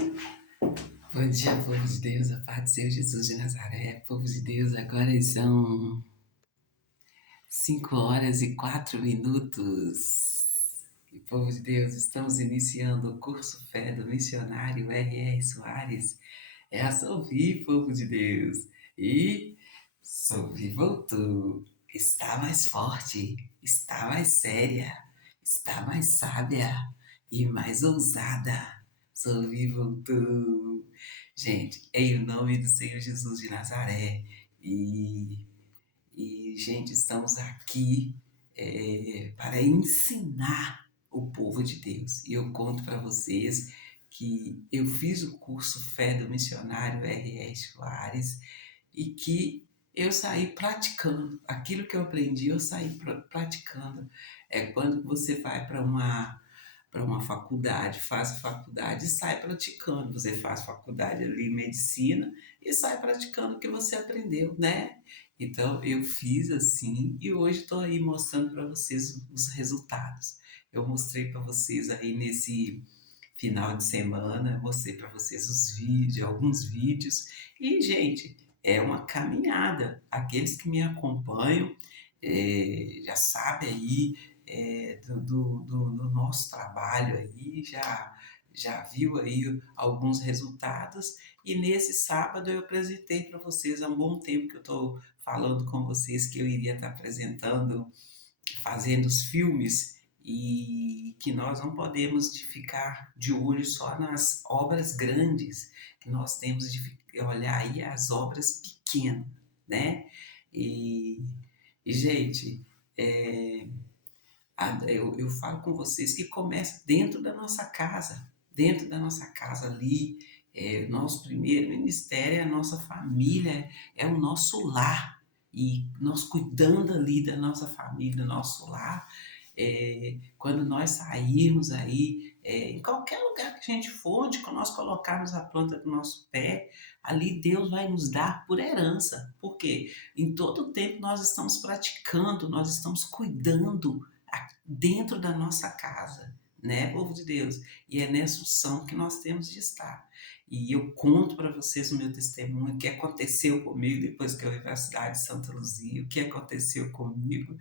Bom dia, povo de Deus, a paz do Senhor Jesus de Nazaré. Povo de Deus, agora são 5 horas e 4 minutos. E, povo de Deus, estamos iniciando o curso Fé do missionário R.R. Soares. É a Sophie, povo de Deus. E Sophie voltou. Está mais forte, está mais séria, está mais sábia e mais ousada. Sophie voltou. Gente, em nome do Senhor Jesus de Nazaré. Gente, estamos aqui para ensinar o povo de Deus. E eu conto para vocês que eu fiz o curso Fé do Missionário R.R. Soares e que eu saí praticando. Aquilo que eu aprendi, eu saí praticando. É quando você vai para uma faculdade, faz faculdade e sai praticando. Você faz faculdade ali em medicina e sai praticando o que você aprendeu, né? Então eu fiz assim e hoje estou aí mostrando para vocês os resultados. Eu mostrei para vocês aí nesse final de semana, mostrei para vocês os vídeos, alguns vídeos e, gente, é uma caminhada. Aqueles que me acompanham já sabem aí do nosso trabalho aí, já viu aí alguns resultados e nesse sábado eu apresentei para vocês há um bom tempo que eu estou falando com vocês que eu iria estar apresentando, fazendo os filmes e que nós não podemos ficar de olho só nas obras grandes, que nós temos de olhar aí as obras pequenas, né? E, gente, é, eu falo com vocês que começa dentro da nossa casa ali, nosso primeiro ministério é a nossa família, é o nosso lar, e nós cuidando ali da nossa família, do nosso lar, quando nós sairmos aí, em qualquer lugar que a gente for, onde nós colocarmos a planta do nosso pé, ali Deus vai nos dar por herança, porque em todo tempo nós estamos praticando, nós estamos cuidando dentro da nossa casa, né, povo de Deus? E é nessa unção que nós temos de estar. E eu conto para vocês o meu testemunho, o que aconteceu comigo depois que eu vim para a cidade de Santa Luzia, o que aconteceu comigo.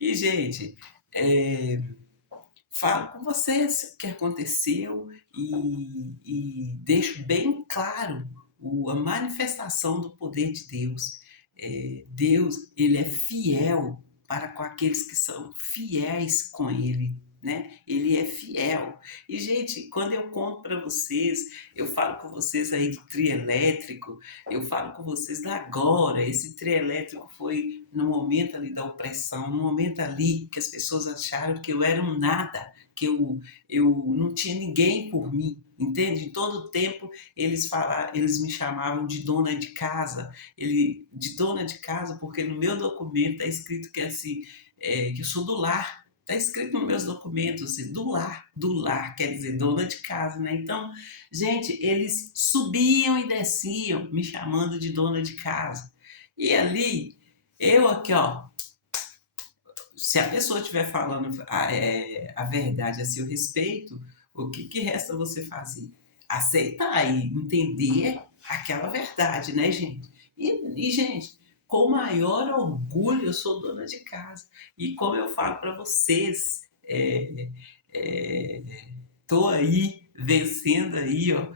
E, gente, é, falo com vocês o que aconteceu e deixo bem claro a manifestação do poder de Deus. Deus, ele é fiel para com aqueles que são fiéis com ele, né? Ele é fiel. E, gente, quando eu conto para vocês, eu falo com vocês aí de trio elétrico, eu falo com vocês da agora. Esse trio elétrico foi no momento ali da opressão, no momento ali que as pessoas acharam que eu era um nada, que eu não tinha ninguém por mim, entende? Em todo tempo eles me chamavam de dona de casa, de dona de casa, porque no meu documento está escrito que, assim, que eu sou do lar. Está escrito nos meus documentos, assim, do lar, quer dizer, dona de casa, né? Então, gente, eles subiam e desciam me chamando de dona de casa. E ali, eu aqui, ó, se a pessoa estiver falando a verdade a seu respeito, o que resta você fazer? Aceitar e entender aquela verdade, né, gente? Gente, com maior orgulho, eu sou dona de casa. E como eu falo para vocês, tô aí vencendo aí, ó,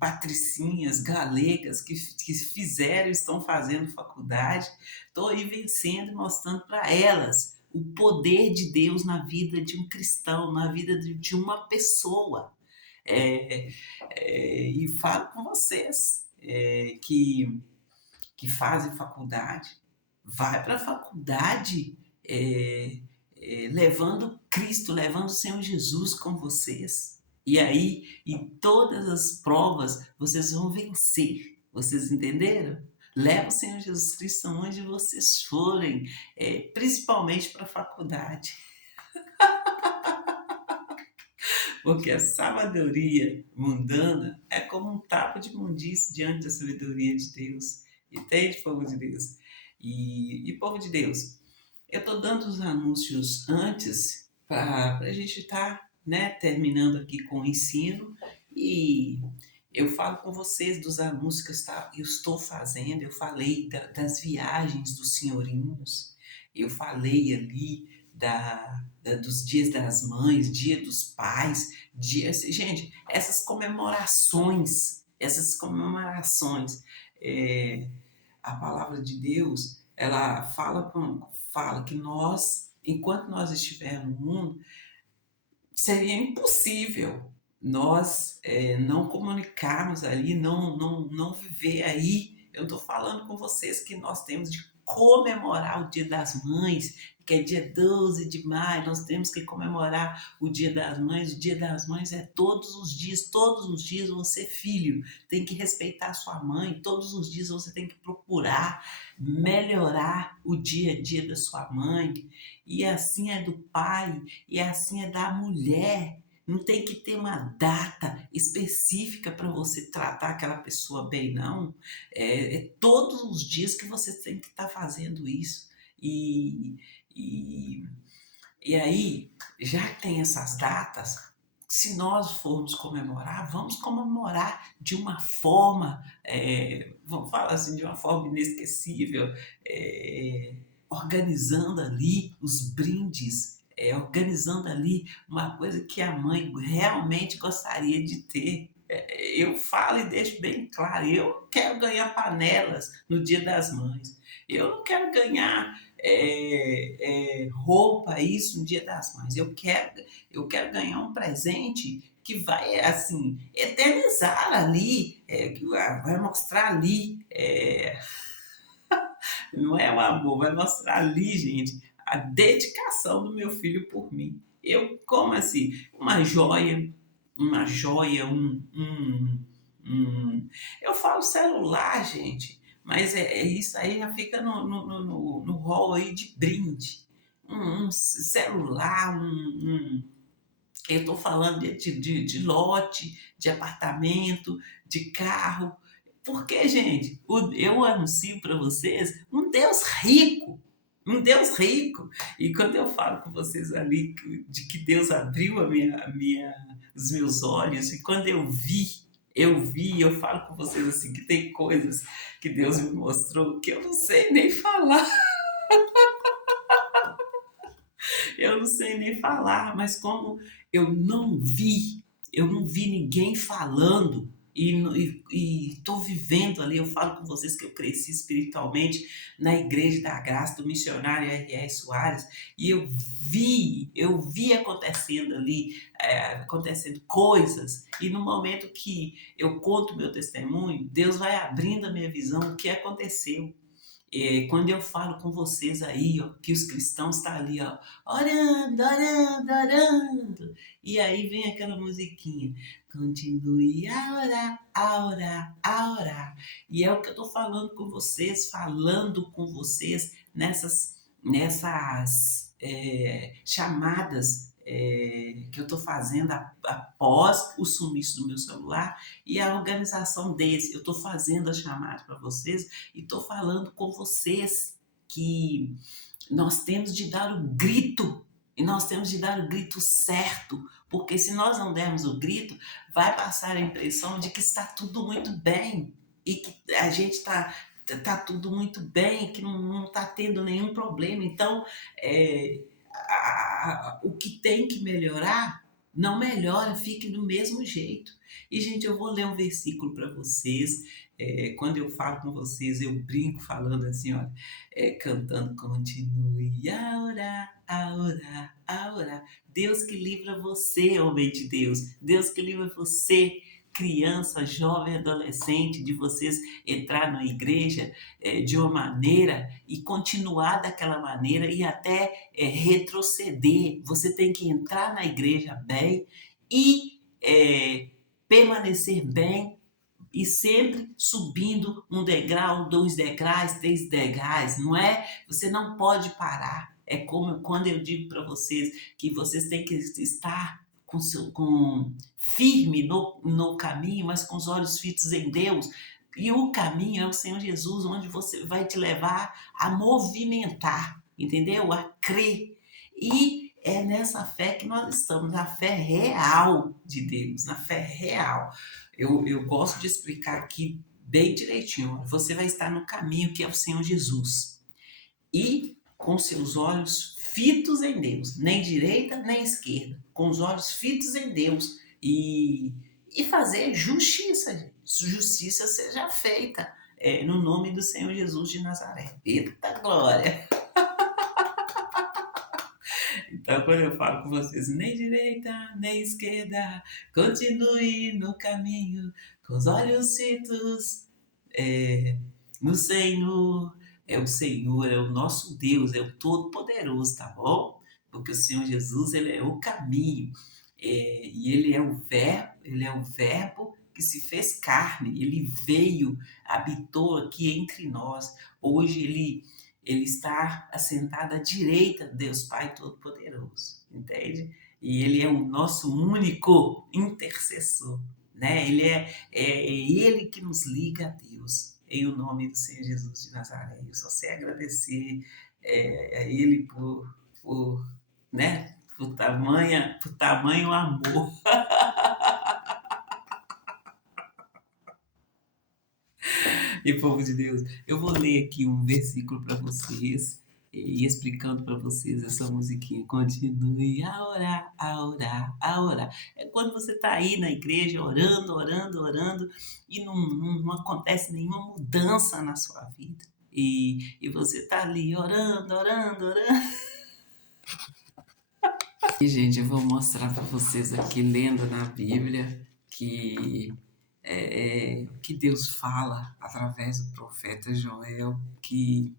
patricinhas galegas que fizeram, estão fazendo faculdade, tô aí vencendo, mostrando para elas o poder de Deus na vida de um cristão, na vida de uma pessoa. É, e falo com vocês que fazem faculdade, vai para a faculdade levando Cristo, levando o Senhor Jesus com vocês. E aí, em todas as provas, vocês vão vencer. Vocês entenderam? Leva o Senhor Jesus Cristo onde vocês forem, principalmente para a faculdade. Porque a sabedoria mundana é como um tapa de imundície diante da sabedoria de Deus. Entende, povo de Deus? E povo de Deus, eu estou dando os anúncios antes para a gente estar, né, terminando aqui com o ensino E eu falo com vocês dos anúncios que eu estou fazendo, eu falei das viagens dos senhorinhos, eu falei ali dos dias das mães, dia dos pais, gente, essas comemorações, é, a palavra de Deus, ela fala que nós, enquanto nós estivermos no mundo, seria impossível nós não comunicarmos ali, não viver aí. Eu estou falando com vocês que nós temos de comemorar o Dia das Mães, que é dia 12 de maio, nós temos que comemorar o Dia das Mães. O Dia das Mães é todos os dias você, filho, tem que respeitar sua mãe, todos os dias você tem que procurar melhorar o dia a dia da sua mãe, e assim é do pai, e assim é da mulher. Não tem que ter uma data específica para você tratar aquela pessoa bem, não. É todos os dias que você tem que estar fazendo isso. E, e, e aí, já que tem essas datas, se nós formos comemorar, vamos comemorar de uma forma, vamos falar assim, de uma forma inesquecível, é, organizando ali os brindes, organizando ali uma coisa que a mãe realmente gostaria de ter. Eu falo e deixo bem claro, eu quero ganhar panelas no Dia das Mães. Eu não quero ganhar roupa, isso no Dia das Mães. Eu quero ganhar um presente que vai, assim, eternizar ali, que vai mostrar ali, não é o amor, vai mostrar ali, gente, a dedicação do meu filho por mim. Eu, como assim, uma joia, eu falo celular, gente, mas isso aí já fica no rol aí de brinde. Um celular, eu estou falando de lote, de apartamento, de carro. Porque, gente, eu anuncio para vocês um Deus rico. Um Deus rico. E quando eu falo com vocês ali de que Deus abriu os meus olhos, e quando eu falo com vocês assim, que tem coisas que Deus me mostrou que eu não sei nem falar. Eu não sei nem falar, mas como eu não vi ninguém falando e estou vivendo ali, eu falo com vocês que eu cresci espiritualmente na Igreja da Graça do missionário R.R. Soares, e eu vi acontecendo ali, acontecendo coisas, e no momento que eu conto meu testemunho, Deus vai abrindo a minha visão, o que aconteceu. Quando eu falo com vocês aí, ó, que os cristãos estão ali, ó, orando, orando, orando. E aí vem aquela musiquinha. Continue a orar, a orar, a orar. E é o que eu estou falando com vocês nessas chamadas que eu estou fazendo após o sumiço do meu celular e a organização desse. Eu estou fazendo a chamada para vocês e estou falando com vocês que nós temos de dar o grito, e nós temos de dar o grito certo, porque se nós não dermos o grito, vai passar a impressão de que está tudo muito bem e que a gente tá tudo muito bem, que não está tendo nenhum problema. Então, o que tem que melhorar, não melhora, fique do mesmo jeito. E, gente, eu vou ler um versículo para vocês. Quando eu falo com vocês, eu brinco falando assim, olha, cantando, continue a orar, a orar, a orar. Deus que livra você, homem de Deus. Deus que livra você, criança, jovem, adolescente, de vocês entrar na igreja de uma maneira e continuar daquela maneira e até retroceder. Você tem que entrar na igreja bem e permanecer bem e sempre subindo um degrau, 2 degraus, 3 degraus, não é? Você não pode parar. É como quando eu digo para vocês que vocês têm que estar firme no caminho, mas com os olhos fitos em Deus. E o caminho é o Senhor Jesus, onde você vai te levar a movimentar, entendeu? A crer. E É nessa fé que nós estamos, na fé real de Deus, na fé real. Eu gosto de explicar aqui bem direitinho. Você vai estar no caminho que é o Senhor Jesus. E com seus olhos fitos em Deus, nem direita nem esquerda, com os olhos fitos em Deus e fazer justiça, gente. Justiça seja feita no nome do Senhor Jesus de Nazaré. Eita glória! Então, quando eu falo com vocês, nem direita, nem esquerda, continue no caminho, com os olhos fitos no Senhor. É o Senhor, é o nosso Deus, é o Todo-Poderoso, tá bom? Porque o Senhor Jesus, ele é o caminho, e ele é o verbo que se fez carne, ele veio, habitou aqui entre nós. Hoje ele está assentado à direita de Deus Pai Todo-Poderoso, entende? E ele é o nosso único intercessor, né? É ele que nos liga a Deus, em o nome do Senhor Jesus de Nazaré. Eu só sei agradecer a ele por, né? Por tamanho amor. E povo de Deus, eu vou ler aqui um versículo para vocês e explicando para vocês essa musiquinha. Continue a orar, a orar, a orar. É quando você está aí na igreja orando, orando, orando e não acontece nenhuma mudança na sua vida. E você está ali orando, orando, orando. E, gente, eu vou mostrar para vocês aqui, lendo na Bíblia, que Deus fala através do profeta Joel, que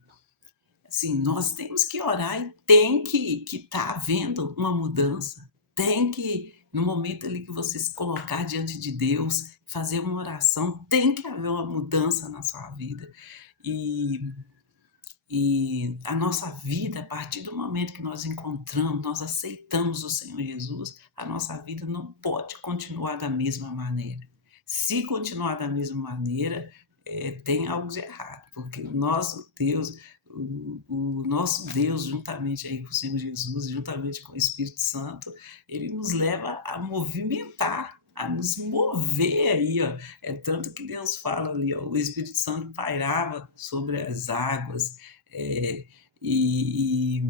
assim, nós temos que orar e tem que estar havendo uma mudança. Tem que, no momento ali que você se colocar diante de Deus, fazer uma oração, tem que haver uma mudança na sua vida. E a nossa vida, a partir do momento que nós encontramos, nós aceitamos o Senhor Jesus, a nossa vida não pode continuar da mesma maneira. Se continuar da mesma maneira, tem algo de errado, porque o nosso Deus, juntamente aí com o Senhor Jesus, juntamente com o Espírito Santo, ele nos leva a movimentar, a nos mover aí, ó. É tanto que Deus fala ali, ó, o Espírito Santo pairava sobre as águas, é, e, e,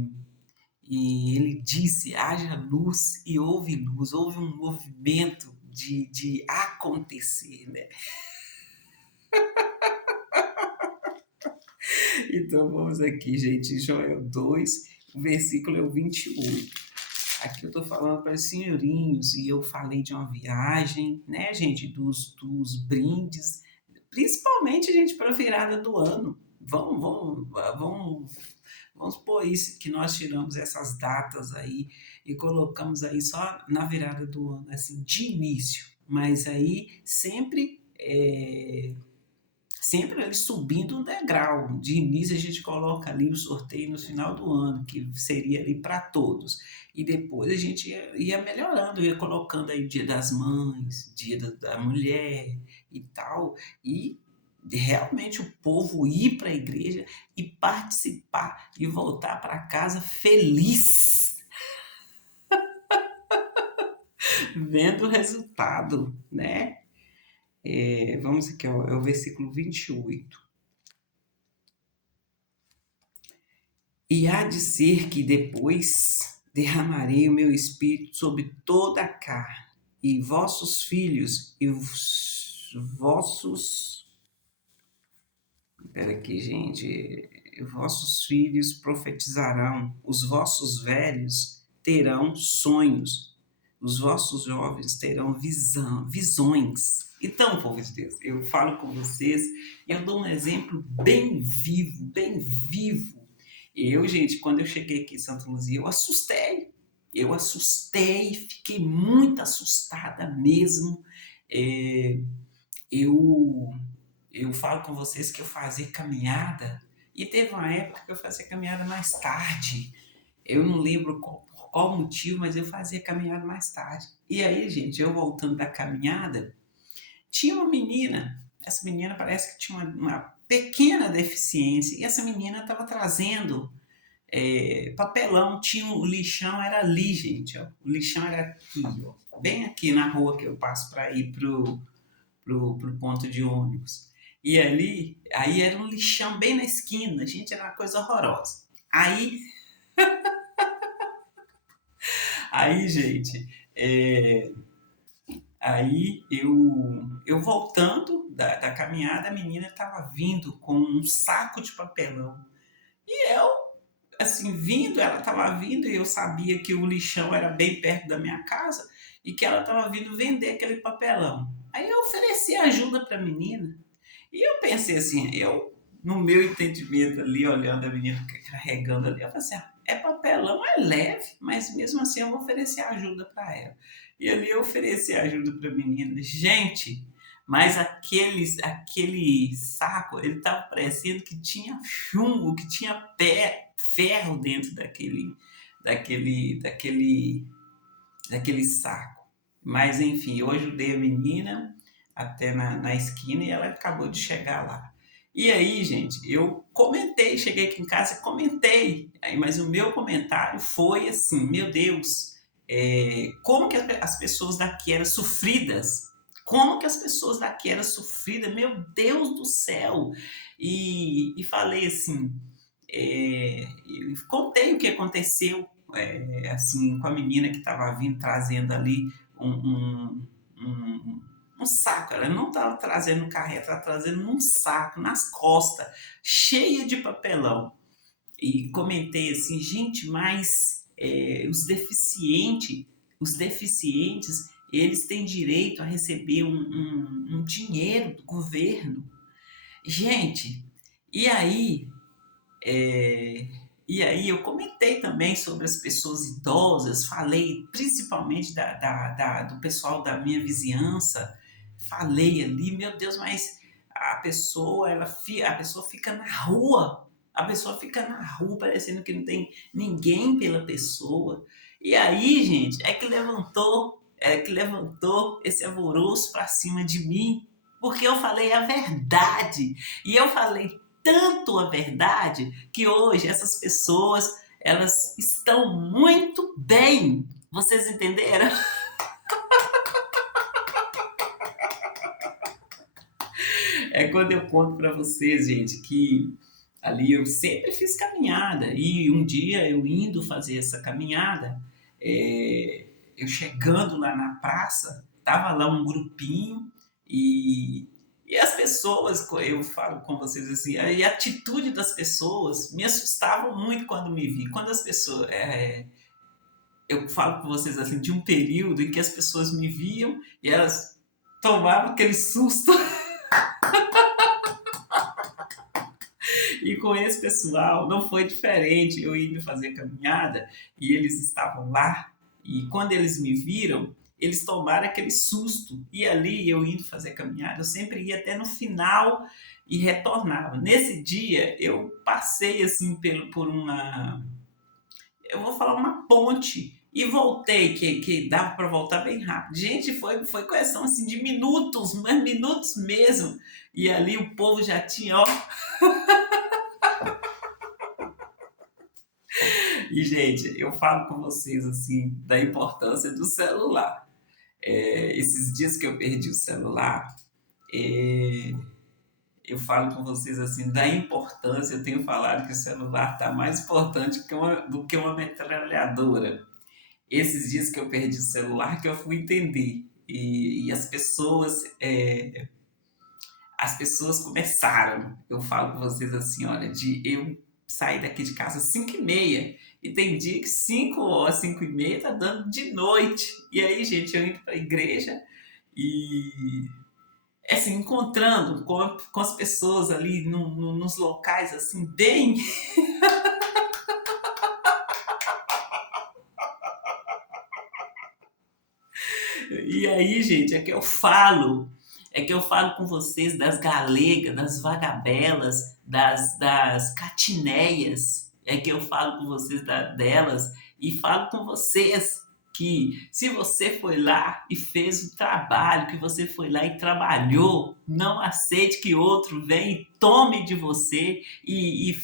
e ele disse: haja luz, e houve luz, houve um movimento de acontecer, né? Então vamos aqui, gente, Joel 2, o versículo é o 28. Aqui eu estou falando para os senhorinhos e eu falei de uma viagem, né, gente, dos brindes, principalmente, gente, para a virada do ano. Vamos pôr isso, que nós tiramos essas datas aí e colocamos aí só na virada do ano, assim, de início. Mas aí sempre ali subindo um degrau. De início a gente coloca ali o sorteio no final do ano, que seria ali para todos. E depois a gente ia melhorando, ia colocando aí o Dia das Mães, Dia da Mulher e tal. E realmente o povo ir para a igreja e participar e voltar para casa feliz, vendo o resultado, né? Vamos aqui, ó, é o versículo 28. E há de ser que depois derramarei o meu espírito sobre toda a carne, e vossos filhos e os vossos. Espera aqui, gente. Vossos filhos profetizarão, os vossos velhos terão sonhos, os vossos jovens terão visões. Então, povo de Deus, eu falo com vocês e eu dou um exemplo bem vivo, bem vivo. Eu, gente, quando eu cheguei aqui em Santa Luzia, eu assustei. Eu assustei, fiquei muito assustada mesmo. É, eu, eu falo com vocês que eu fazia caminhada, e teve uma época que eu fazia caminhada mais tarde. Eu não lembro por qual motivo, mas eu fazia caminhada mais tarde. E aí, gente, eu voltando da caminhada, tinha uma menina. Essa menina parece que tinha uma pequena deficiência, e essa menina estava trazendo papelão, tinha o lixão era ali, gente, ó. O lixão era aqui, ó, bem aqui na rua que eu passo para ir pro ponto de ônibus. E ali, aí era um lixão bem na esquina, gente, era uma coisa horrorosa. Aí, gente, é, aí eu voltando da caminhada, a menina estava vindo com um saco de papelão. E eu, assim, vindo, ela estava vindo e eu sabia que o lixão era bem perto da minha casa e que ela estava vindo vender aquele papelão. Aí eu ofereci ajuda para a menina. E eu pensei assim, no meu entendimento ali, olhando a menina carregando ali, eu falei assim, é papelão, é leve, mas mesmo assim eu vou oferecer ajuda para ela. E ali eu ofereci ajuda para a menina. Gente, mas aquele saco, ele estava parecendo que tinha chumbo, que tinha ferro dentro daquele, daquele, daquele saco. Mas enfim, eu ajudei a menina até na esquina e ela acabou de chegar lá. E aí, gente, eu comentei, cheguei aqui em casa e comentei. Aí, mas o meu comentário foi assim: meu Deus, como que as pessoas daqui eram sofridas? Como que as pessoas daqui eram sofridas? Meu Deus do céu! E falei assim, contei o que aconteceu assim com a menina que estava vindo trazendo ali um, um, um, um saco. Ela não estava trazendo um carreto, estava trazendo um saco nas costas, cheia de papelão. E comentei assim, gente, mas os deficientes, eles têm direito a receber um dinheiro do governo. Gente, e aí é, e aí eu comentei também sobre as pessoas idosas, falei principalmente do pessoal da minha vizinhança, falei ali, meu Deus, mas a pessoa fica na rua, a pessoa fica na rua parecendo que não tem ninguém pela pessoa. E aí, gente, é que levantou esse alvoroço para cima de mim, porque eu falei a verdade. E eu falei tanto a verdade que hoje essas pessoas elas estão muito bem. Vocês entenderam? É quando eu conto para vocês, gente, que ali eu sempre fiz caminhada e um dia eu indo fazer essa caminhada, eu chegando lá na praça, tava lá um grupinho e as pessoas, eu falo com vocês assim, a atitude das pessoas me assustava muito quando me vi. Quando as pessoas, eu falo com vocês assim, de um período em que as pessoas me viam e elas tomavam aquele susto. E com esse pessoal não foi diferente. Eu ia fazer caminhada e eles estavam lá. E quando eles me viram, eles tomaram aquele susto. E ali eu indo fazer caminhada, eu sempre ia até no final e retornava. Nesse dia eu passei assim por uma, eu vou falar uma ponte e voltei, que dava para voltar bem rápido. Gente, foi questão assim de minutos, mas minutos mesmo. E ali o povo já tinha, ó. E, gente, eu falo com vocês, assim, da importância do celular. Esses dias que eu perdi o celular, é, eu falo com vocês, assim, da importância. Eu tenho falado que o celular está mais importante do que uma metralhadora. Esses dias que eu perdi o celular, que eu fui entender. E as pessoas começaram, eu falo com vocês assim, olha, de eu sair daqui de casa às 5h30 e tem dia que 5 horas, 5h30 tá dando de noite. E aí, gente, eu indo para a igreja e assim, encontrando com as pessoas ali nos locais assim, bem. E aí, gente, é que eu falo com vocês das galegas, das vagabelas, das catineias, é que eu falo com vocês delas e falo com vocês. que se você foi lá e fez o trabalho, que você foi lá e trabalhou, não aceite que outro venha e tome de você e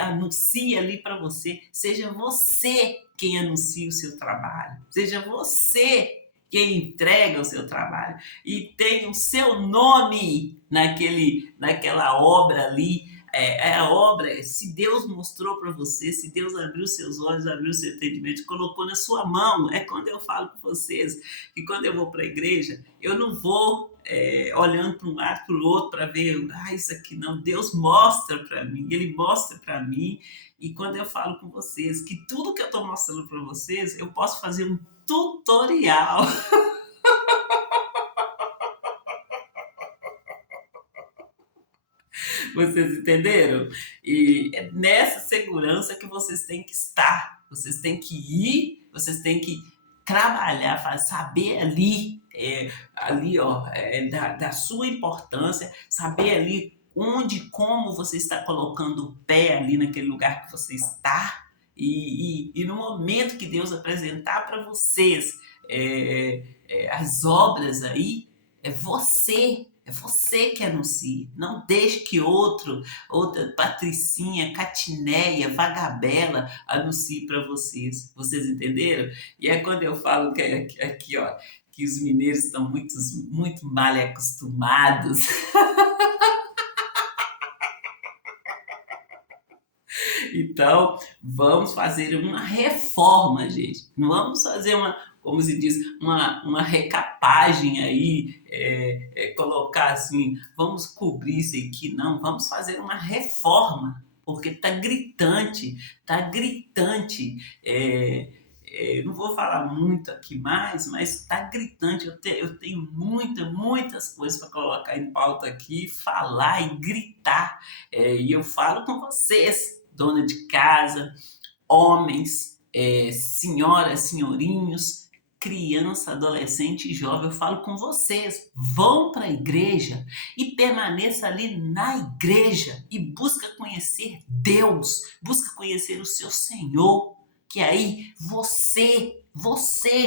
anuncie ali para você. Seja você quem anuncia o seu trabalho. Seja você quem entrega o seu trabalho e tem o seu nome naquela obra ali. É a obra, se Deus mostrou para você, se Deus abriu seus olhos, abriu seu entendimento, colocou na sua mão. É quando eu falo com vocês que quando eu vou para a igreja, eu não vou olhando para um lado, para o outro, para ver, isso aqui não. Deus mostra para mim, Ele mostra para mim. E quando eu falo com vocês que tudo que eu estou mostrando para vocês, eu posso fazer um tutorial. Vocês entenderam? E é nessa segurança que vocês têm que estar. Vocês têm que ir, vocês têm que trabalhar, saber ali, ó, da sua importância, saber ali onde, como você está colocando o pé ali naquele lugar que você está. E no momento que Deus apresentar para vocês as obras aí, é você que anuncia. Não deixe que outra patricinha, catineia, vagabela anuncie para vocês. Vocês entenderam? E é quando eu falo que aqui, ó, que os mineiros estão muito mal acostumados. Então, vamos fazer uma reforma, gente. Não vamos fazer como se diz, uma recapagem aí, colocar assim, vamos cobrir isso aqui. Não, vamos fazer uma reforma, porque tá gritante. Não vou falar muito aqui mais, mas tá gritante. Eu tenho muitas coisas para colocar em pauta aqui, falar e gritar. E eu falo com vocês, dona de casa, homens, senhoras, senhorinhos, criança, adolescente e jovem. Eu falo com vocês, vão para a igreja e permaneça ali na igreja e busca conhecer Deus, busca conhecer o seu Senhor, que aí você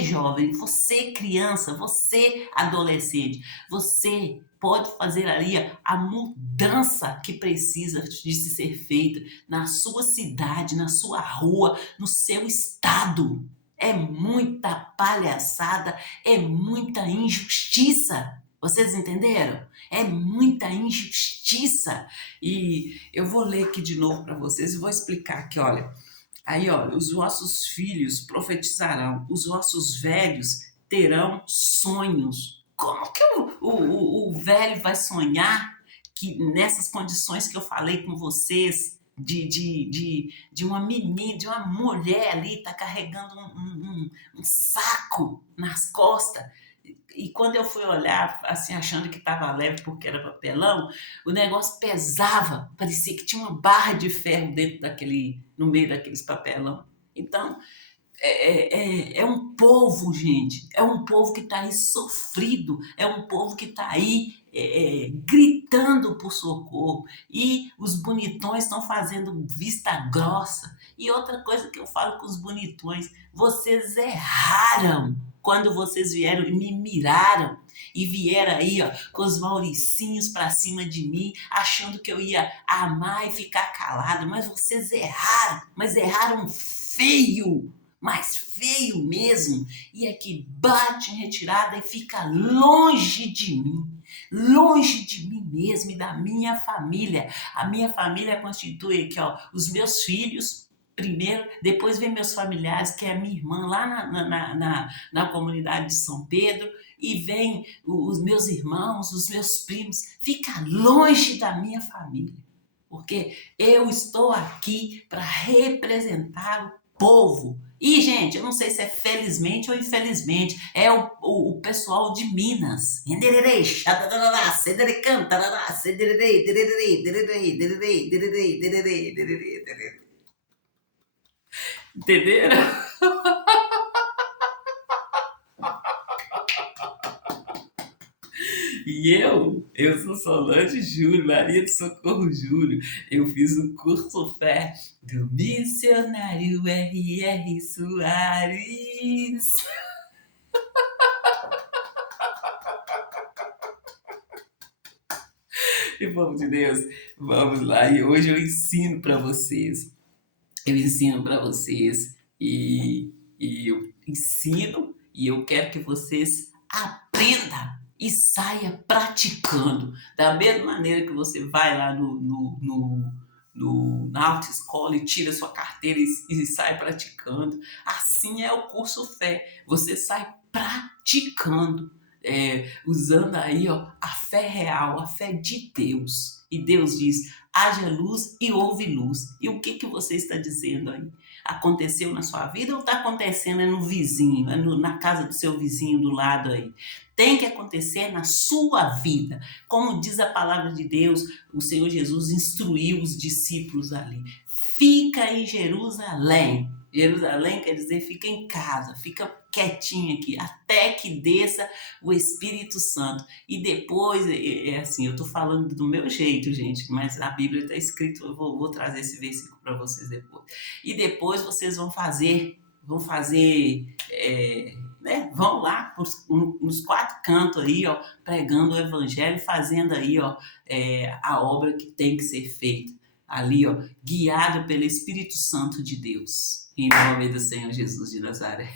jovem, você criança, você adolescente, você pode fazer ali a mudança que precisa de se ser feita na sua cidade, na sua rua, no seu estado. É muita palhaçada, é muita injustiça. Vocês entenderam? É muita injustiça. E eu vou ler aqui de novo para vocês e vou explicar aqui, olha. Aí, olha, os vossos filhos profetizarão, os vossos velhos terão sonhos. Como que o velho vai sonhar que nessas condições que eu falei com vocês, de uma menina, de uma mulher ali, tá carregando um saco nas costas? E quando eu fui olhar, assim, achando que estava leve porque era papelão, o negócio pesava, parecia que tinha uma barra de ferro no meio daqueles papelão. Então, é um povo, gente, é um povo que está aí sofrido, é um povo que está aí gritando por socorro, e os bonitões estão fazendo vista grossa. E outra coisa que eu falo com os bonitões, vocês erraram quando vocês vieram e me miraram e vieram aí, ó, com os mauricinhos pra cima de mim, achando que eu ia amar e ficar calado. Mas vocês erraram, mas erraram feio, mas feio mesmo. E é que bate em retirada e fica longe de mim mesmo e da minha família. A minha família constitui aqui, ó, os meus filhos primeiro, depois vem meus familiares, que é a minha irmã lá na comunidade de São Pedro, e vem os meus irmãos, os meus primos. Fica longe da minha família, porque eu estou aqui para representar o povo. E, gente, eu não sei se é felizmente ou infelizmente, é o pessoal de Minas. Entenderam? E eu sou Solange Júlio, Maria de Socorro Júlio. Eu fiz o curso fé do missionário R.R. Soares. E povo de Deus, vamos lá. E hoje eu ensino para vocês. Eu ensino para vocês e eu ensino e eu quero que vocês aprendam e saia praticando. Da mesma maneira que você vai lá na autoescola e tira sua carteira e sai praticando. Assim é o curso Fé. Você sai praticando. Usando aí ó, a fé real, a fé de Deus. E Deus diz: haja luz e houve luz. E o que você está dizendo aí? Aconteceu na sua vida ou está acontecendo no vizinho, na casa do seu vizinho do lado aí? Tem que acontecer na sua vida. Como diz a palavra de Deus, o Senhor Jesus instruiu os discípulos ali. Fica em Jerusalém. Jerusalém quer dizer fica em casa, fica quietinho aqui, até que desça o Espírito Santo. E depois, assim, eu estou falando do meu jeito, gente, mas a Bíblia está escrito, eu vou trazer esse versículo para vocês depois. E depois vocês vão fazer, né? Vão lá nos 4 cantos aí, ó, pregando o Evangelho, fazendo aí, ó, a obra que tem que ser feita. Ali, ó, guiado pelo Espírito Santo de Deus. Em nome do Senhor Jesus de Nazaré.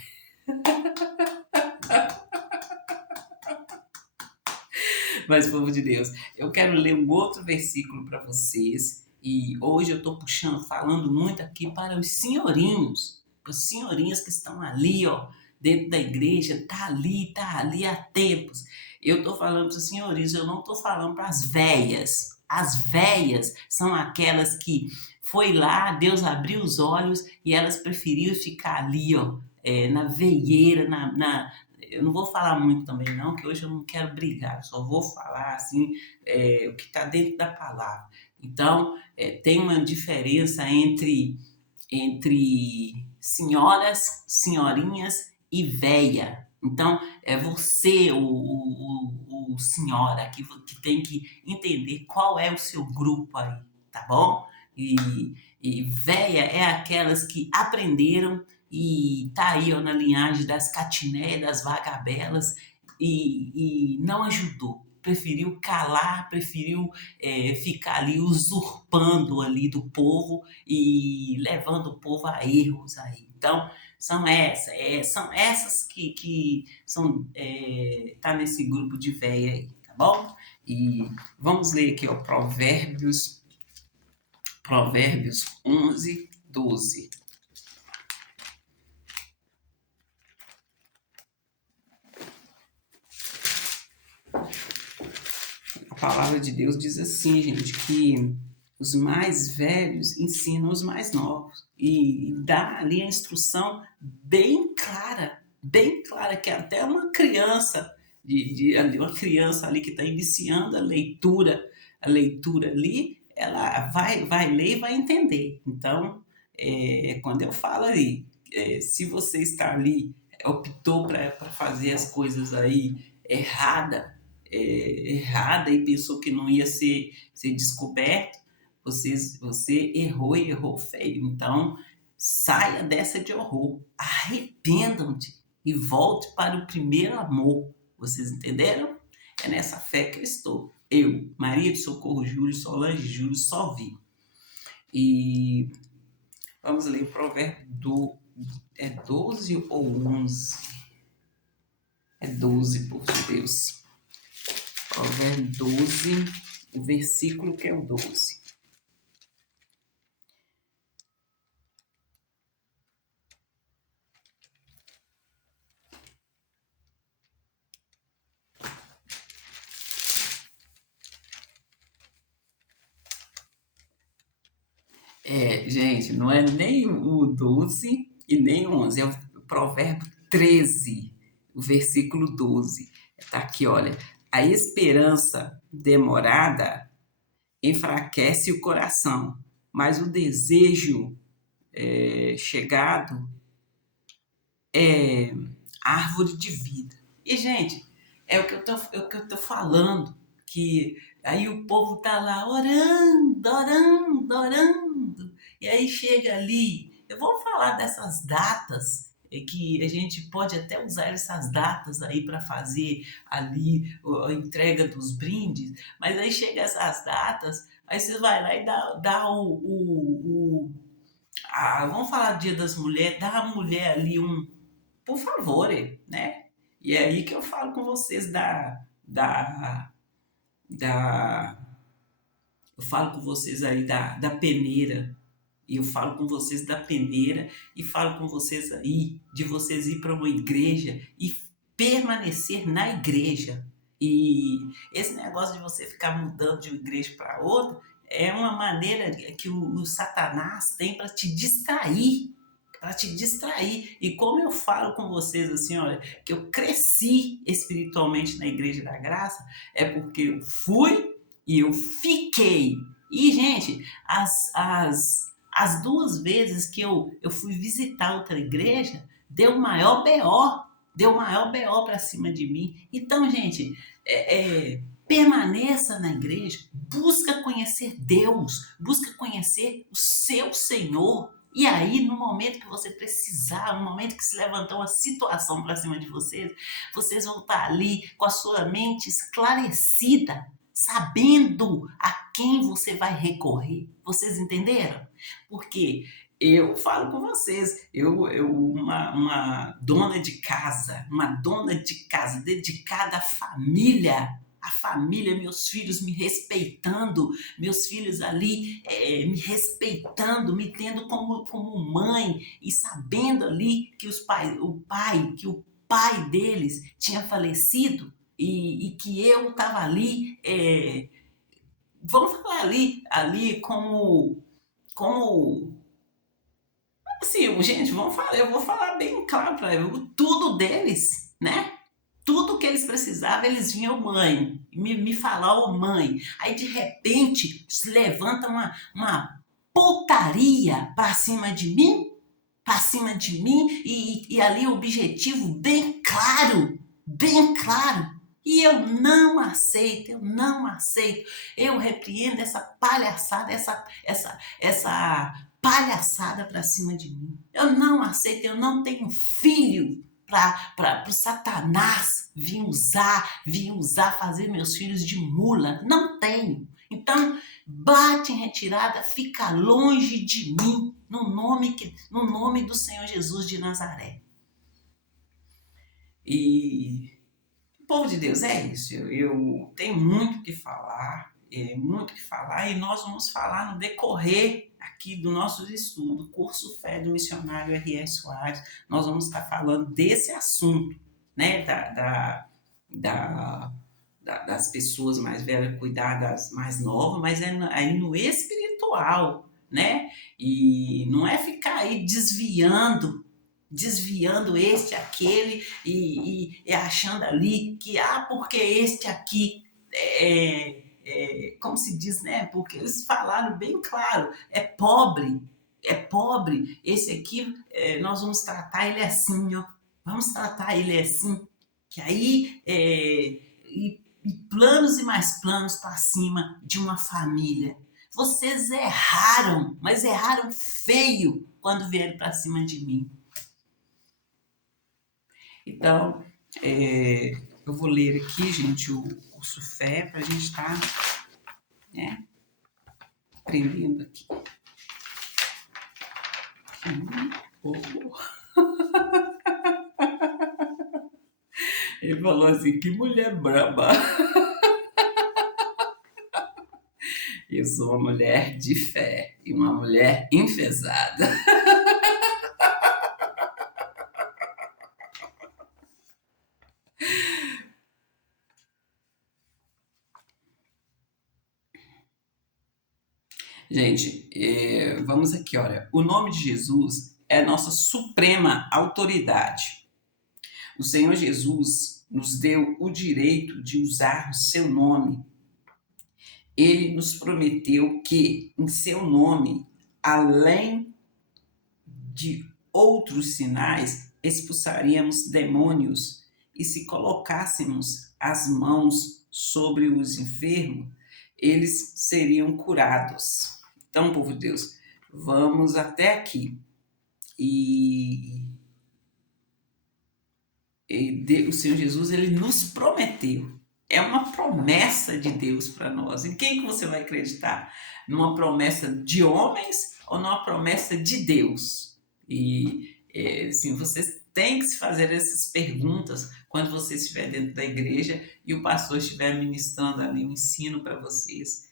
Mas, povo de Deus, eu quero ler um outro versículo para vocês. E hoje eu estou falando muito aqui para os senhorinhos que estão ali, ó, dentro da igreja, tá ali há tempos. Eu estou falando para os senhorinhos, eu não estou falando para as velhas. As velhas são aquelas que foi lá, Deus abriu os olhos e elas preferiram ficar ali, ó, na veieira, eu não vou falar muito também não, que hoje eu não quero brigar, eu só vou falar assim, o que está dentro da palavra. Então, tem uma diferença entre senhoras, senhorinhas e véia. Então, é você, o senhora, que tem que entender qual é o seu grupo aí, tá bom? E véia é aquelas que aprenderam e tá aí ó, na linhagem das catiné, das vagabelas e não ajudou. Preferiu calar, preferiu ficar ali usurpando ali do povo e levando o povo a erros aí. Então, são essas que são, tá nesse grupo de véia aí, tá bom? E vamos ler aqui, ó, Provérbios 11, 12. A palavra de Deus diz assim, gente, que os mais velhos ensinam os mais novos e dá ali a instrução bem clara, que até uma criança, uma criança ali que está iniciando a leitura ali, ela vai ler e vai entender. Então, quando eu falo ali, se você está ali, optou para fazer as coisas aí errada e pensou que não ia ser descoberto, você errou e errou feio. Então, saia dessa de horror, arrependam-te e volte para o primeiro amor. Vocês entenderam? É nessa fé que eu estou. Eu, Maria de Socorro Júlio, Solange Júlio, só vi. E vamos ler o provérbio 12 ou 11? É 12, por Deus. Provérbio 12, o versículo que é o 12. Gente, não é nem o 12 e nem o 11, é o provérbio 13, o versículo 12. Está aqui, olha. A esperança demorada enfraquece o coração, mas o desejo chegado é árvore de vida. E, gente, é o que eu tô falando, que aí o povo tá lá orando, e aí chega ali, eu vou falar dessas datas, que a gente pode até usar essas datas aí para fazer ali a entrega dos brindes, mas aí chega essas datas, aí você vai lá e dá vamos falar do Dia das Mulheres, dá à mulher ali por favor, né? E é aí que eu falo com vocês da eu falo com vocês aí da peneira, e eu falo com vocês da peneira, e falo com vocês aí de vocês ir para uma igreja e permanecer na igreja. E esse negócio de você ficar mudando de uma igreja para outra é uma maneira que o Satanás tem para te distrair. Para te distrair. E como eu falo com vocês assim, olha, que eu cresci espiritualmente na Igreja da Graça, é porque eu fui e eu fiquei. E, gente, as duas vezes que eu fui visitar outra igreja, deu maior BO, deu maior BO para cima de mim. Então, gente, permaneça na igreja, busca conhecer Deus, busca conhecer o seu Senhor. E aí, no momento que você precisar, no momento que se levantar uma situação para cima de vocês, vocês vão estar ali com a sua mente esclarecida, sabendo a quem você vai recorrer. Vocês entenderam? Porque eu falo com vocês, uma uma dona de casa dedicada à família, meus filhos me respeitando, meus filhos ali me respeitando, me tendo como mãe e sabendo ali que que o pai deles tinha falecido e que eu estava ali, vamos falar ali como assim, gente, vamos falar, eu vou falar bem claro para eles, tudo deles, né? Tudo que eles precisavam, eles vinham, mãe, me falavam, mãe. Aí, de repente, se levanta uma putaria para cima de mim, e ali o objetivo bem claro. E eu não aceito, eu não aceito. Eu repreendo essa palhaçada, essa palhaçada para cima de mim. Eu não aceito, eu não tenho filho para o Satanás vir usar, fazer meus filhos de mula. Não tenho. Então, bate em retirada, fica longe de mim, no nome do Senhor Jesus de Nazaré. E, povo de Deus, é isso. Eu tenho muito que falar, e nós vamos falar no decorrer aqui do nosso estudo, curso Fé do Missionário R.S. Soares. Nós vamos estar falando desse assunto, né, das pessoas mais velhas cuidar das mais novas, mas é aí no espiritual, né? E não é ficar aí desviando este, aquele e achando ali que, porque este aqui como se diz, né? Porque eles falaram bem claro, é pobre, esse aqui nós vamos tratar ele assim, ó, vamos tratar ele assim, que aí e planos e mais planos para cima de uma família. Vocês erraram, mas erraram feio quando vieram para cima de mim. Então, eu vou ler aqui, gente, o curso Fé, para a gente estar aprendendo aqui. Ele falou assim, que mulher braba. Eu sou uma mulher de fé e uma mulher enfesada. Gente, vamos aqui, olha. O nome de Jesus é a nossa suprema autoridade. O Senhor Jesus nos deu o direito de usar o seu nome. Ele nos prometeu que, em seu nome, além de outros sinais, expulsaríamos demônios, e se colocássemos as mãos sobre os enfermos, eles seriam curados. Então, povo de Deus, vamos até aqui. E o Senhor Jesus, ele nos prometeu. É uma promessa de Deus para nós. Em quem que você vai acreditar? Numa promessa de homens ou numa promessa de Deus? E assim, vocês têm que se fazer essas perguntas quando você estiver dentro da igreja e o pastor estiver ministrando ali um ensino para vocês.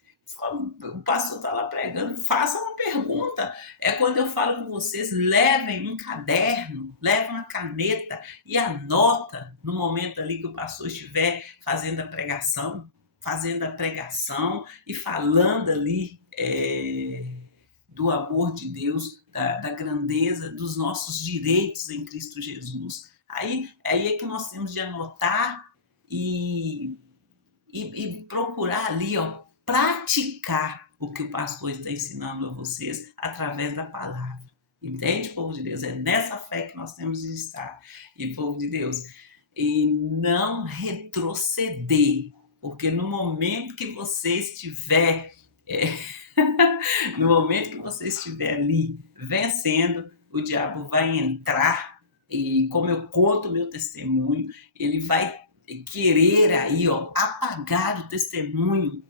O pastor está lá pregando, faça uma pergunta. É quando eu falo com vocês, levem um caderno, levem uma caneta e anota no momento ali que o pastor estiver fazendo a pregação e falando ali do amor de Deus, da grandeza dos nossos direitos em Cristo Jesus. Aí é que nós temos de anotar e, e procurar ali, ó, praticar o que o pastor está ensinando a vocês através da palavra. Entende, povo de Deus? É nessa fé que nós temos de estar. E, povo de Deus, e não retroceder, porque no momento que você estiver, no momento que você estiver ali vencendo, o diabo vai entrar e, como eu conto o meu testemunho, ele vai querer aí, ó, apagar o testemunho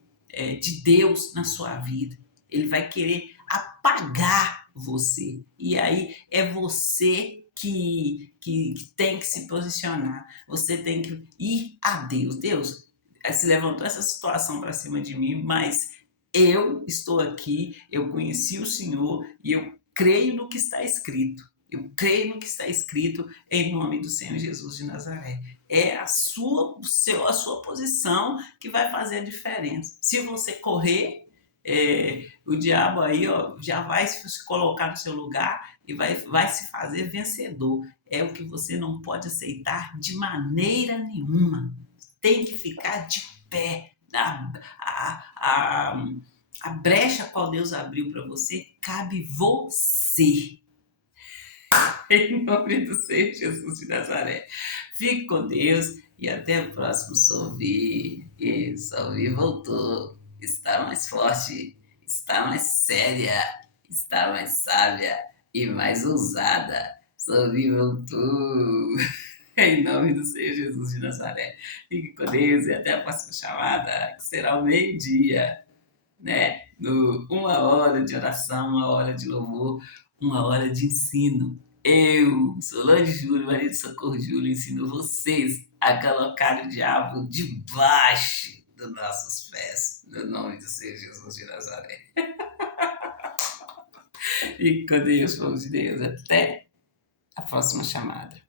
de Deus na sua vida. Ele vai querer apagar você. E aí é você que tem que se posicionar. Você tem que ir a Deus. Deus, se levantou essa situação para cima de mim, mas eu estou aqui, eu conheci o Senhor e eu creio no que está escrito. Eu creio no que está escrito em nome do Senhor Jesus de Nazaré. É a sua posição que vai fazer a diferença. Se você correr, o diabo aí, ó, já vai se colocar no seu lugar e vai se fazer vencedor. É o que você não pode aceitar de maneira nenhuma. Tem que ficar de pé. A brecha qual Deus abriu para você, cabe você. Em nome do Senhor Jesus de Nazaré. Fique com Deus e até o próximo Solvi. E Solvi voltou. Está mais forte, está mais séria, está mais sábia e mais ousada. Solvi voltou. Em nome do Senhor Jesus de Nazaré. Fique com Deus e até a próxima chamada, que será o meio-dia, né? Uma hora de oração, uma hora de louvor, uma hora de ensino. Eu, Solange Júlio, Maria de Socorro Júlio, ensino vocês a colocar o diabo debaixo dos nossos pés, no nome do Senhor Jesus de Nazaré. E com Deus, povo de Deus, até a próxima chamada.